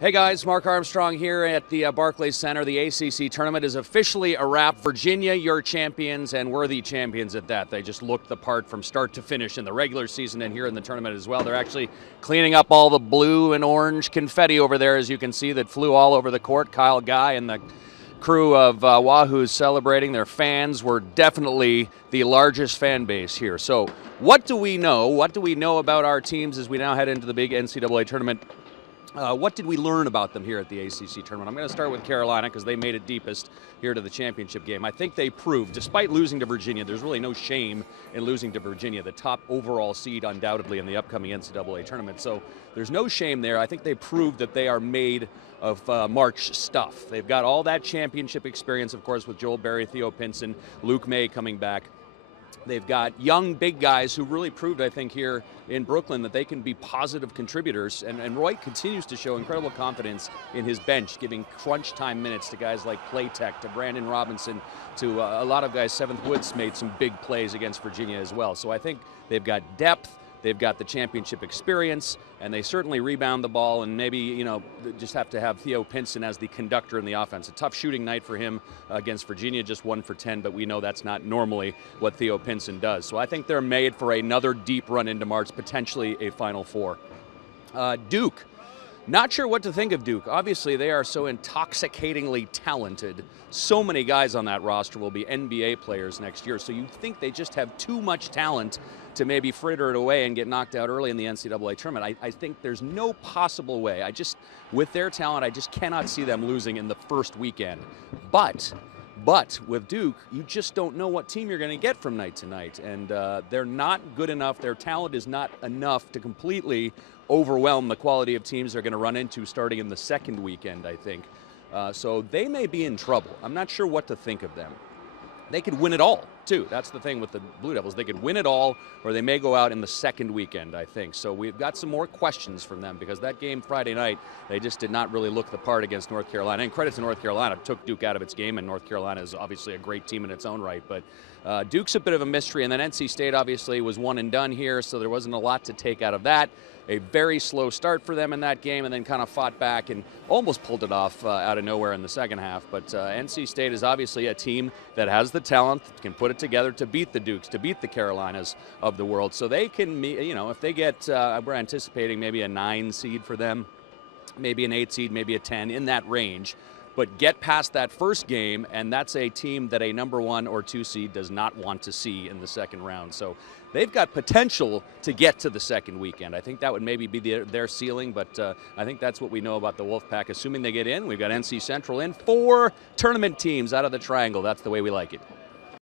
Hey guys, Mark Armstrong here at the Barclays Center. The ACC tournament is officially a wrap. Virginia, your champions, and worthy champions at that. They just looked the part from start to finish in the regular season and here in the tournament as well. They're actually cleaning up all the blue and orange confetti over there, as you can see, that flew all over the court. Kyle Guy and the crew of Wahoo's celebrating. Their fans were definitely the largest fan base here. So what do we know? What do we know about our teams as we now head into the big NCAA tournament? What did we learn about them here at the ACC tournament? I'm going to start with Carolina because they made it deepest here to the championship game. I think they proved, despite losing to Virginia, there's really no shame in losing to Virginia, the top overall seed undoubtedly in the upcoming NCAA tournament. So there's no shame there. I think they proved that they are made of March stuff. They've got all that championship experience, of course, with Joel Berry, Theo Pinson, Luke May coming back. They've got young, big guys who really proved, I think, here in Brooklyn that they can be positive contributors. And Roy continues to show incredible confidence in his bench, giving crunch time minutes to guys like Playtech, to Brandon Robinson, to a lot of guys. Seventh Woods made some big plays against Virginia as well. So I think they've got depth. They've got the championship experience, and they certainly rebound the ball, and maybe, just have to have Theo Pinson as the conductor in the offense. A tough shooting night for him against Virginia, just 1 for 10, but we know that's not normally what Theo Pinson does. So I think they're made for another deep run into March, potentially a Final Four. Duke. Not sure what to think of Duke. Obviously, they are so intoxicatingly talented. So many guys on that roster will be NBA players next year, so you think they just have too much talent to maybe fritter it away and get knocked out early in the NCAA tournament. I think there's no possible way. With their talent, I just cannot see them losing in the first weekend. But with Duke, you just don't know what team you're going to get from night to night, and they're not good enough. Their talent is not enough to completely overwhelm the quality of teams they're going to run into starting in the second weekend, I think. So they may be in trouble. I'm not sure what to think of them. They could win it all, too. That's the thing with the Blue Devils. They could win it all, or they may go out in the second weekend, I think. So we've got some more questions from them because that game Friday night, they just did not really look the part against North Carolina. And credit to North Carolina, took Duke out of its game, and North Carolina is obviously a great team in its own right. But Duke's a bit of a mystery, and then NC State obviously was one and done here, so there wasn't a lot to take out of that. A very slow start for them in that game, and then kind of fought back and almost pulled it off out of nowhere in the second half. But NC State is obviously a team that has the talent, can put it together to beat the Dukes, to beat the Carolinas of the world. So they can, if they get, we're anticipating maybe a 9 seed for them, maybe an 8 seed, maybe a 10, in that range. But get past that first game, and that's a team that a number 1 or 2 seed does not want to see in the second round. So they've got potential to get to the second weekend. I think that would maybe be their ceiling, but I think that's what we know about the Wolfpack. Assuming they get in, we've got NC Central in. 4 tournament teams out of the triangle. That's the way we like it.